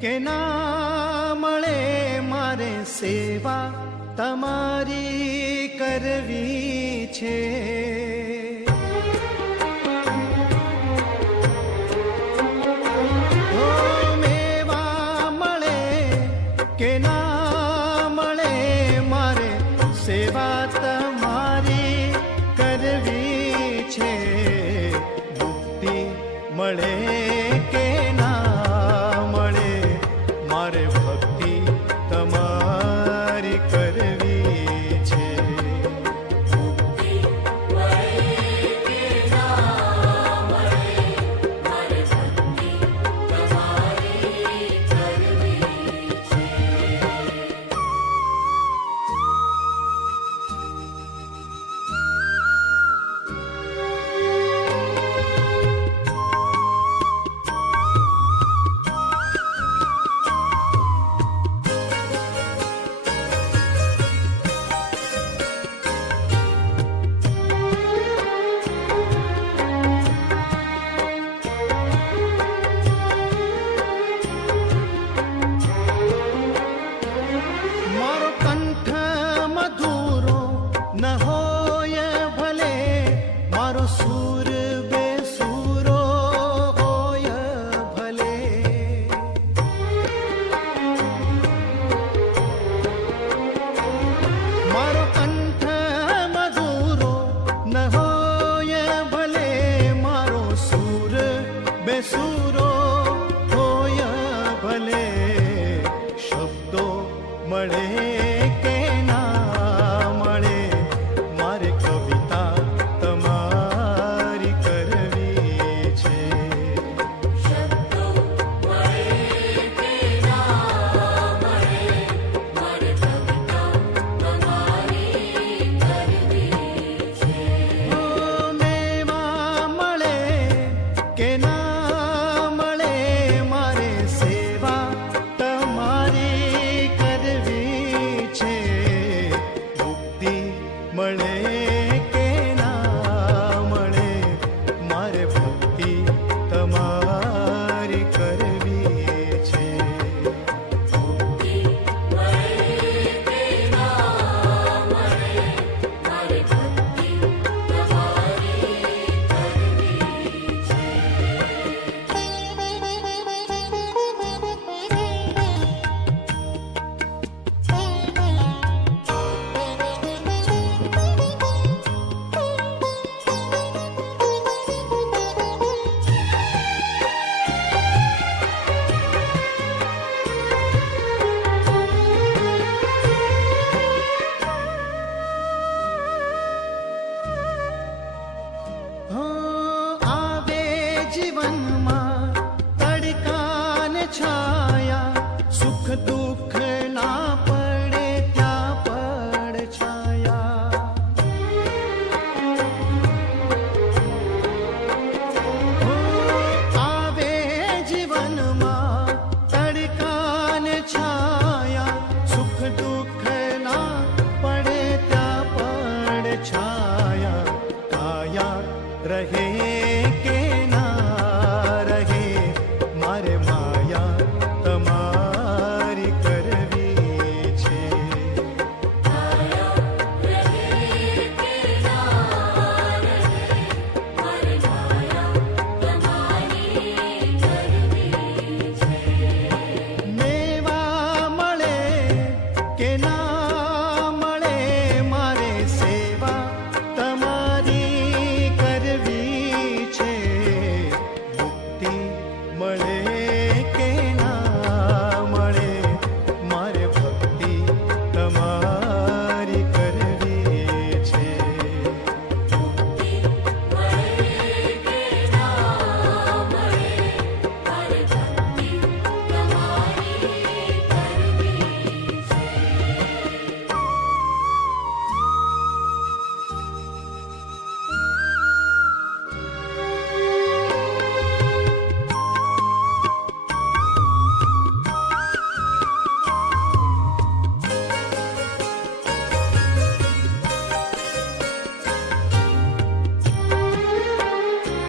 કે ના મળે મારે સેવા તમારી કરવી છે. ઓ મેવા મળે કે ના મળે મારે સેવા તમારી કરવી છે. મુક્તિ મળે કે ના મળે મારે ભક્તિ તમારી કરવી છે. મારો કંઠ મધુરો ન હોય ભલે મારો સૂર બેસૂરો હોય ભલે. મારો કંઠ મધુરો ન હોય ભલે મારો સૂર બેસૂરો હોય ભલે. શબ્દો મળે કે ના મળે મારે કવિતા તમારી કરવી છે. ઓ મેવા મળે કે ના મળે મારે સેવા તમારી કરવી છે. મુક્તિ મળે કે ના મળે મારે ભક્તિ તમારી કરવી છે. આવે જીવનમાં તડકાને છા